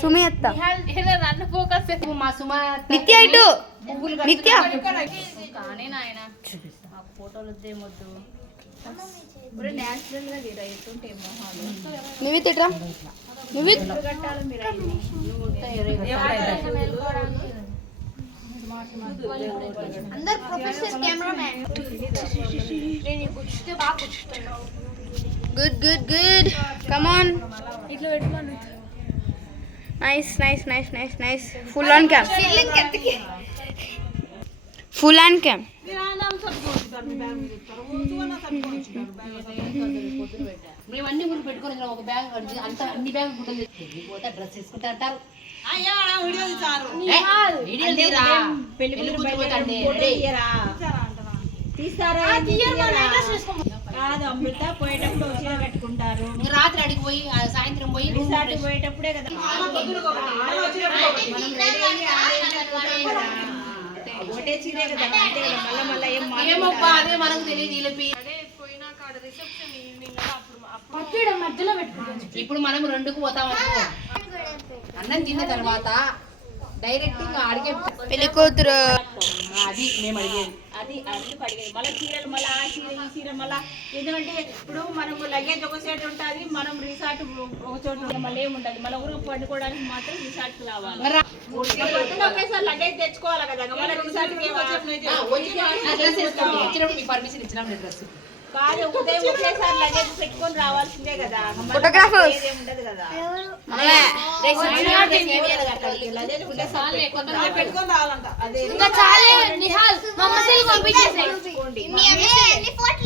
సుమి అత్త నిత్య ఇటు నిత్య కానీ నాయన ఫోటోలు వద్దేమొద్దు న్యాచురల్ గా ఎట్టుంటే మొహాలు నివిత్ ఇట్రా నివిత్ కట్టాలి మీరు अंदर professional cameraman good good good come on nice nice nice nice nice full on cam full on cam మేమన్నీ ఊరు పెట్టుకొని ఒక బ్యాగ్ అంత అన్ని బ్యాగ్ గుడ్డలు పోతే డ్రెస్ వేసుకుంటా అంటారు అమృత పోయేటప్పుడు చీర కట్టుకుంటారు రాత్రి అడిగి పోయి సాయంత్రం పోయి పోయేటప్పుడే కదా ఒకటే చీరే కదా మళ్ళా ఏమబ్బా అదే మనకు తెలియదు ఇప్పుడు మనం రెండుకు పోతాం అన్నం తిన్న తర్వాత డైరెక్ట్ అడిగే పెళ్లి కూతురు అది మేము అడిగేది అది అడిగేది మళ్ళీ చీరలు మళ్ళీ ఆ చీర ఈ చీర మళ్ళీ ఎందుకంటే ఇప్పుడు మనము లగేజ్ ఒక సైడ్ ఉంటుంది మనం రిసార్ట్ ఒక చోట మళ్ళీ ఏముంటది మళ్ళీ ఊరికి పడుకోవడానికి మాత్రం రిసార్ట్ రావాలి ఒకేసారి లగేజ్ తెచ్చుకోవాలి కదా మళ్ళీ రిసార్ట్ పర్మిషన్ ఇచ్చినాం డ్రెస్ కాదు ఉదయం ఒకేసారి లగేజ్ పెట్టుకొని రావాల్సిందే కదా ఫోటోగ్రాఫర్ ఉండదు కదా ఇంకా చాలే నిహాల్ మమ్మ సెల్ పంపించేసేయండి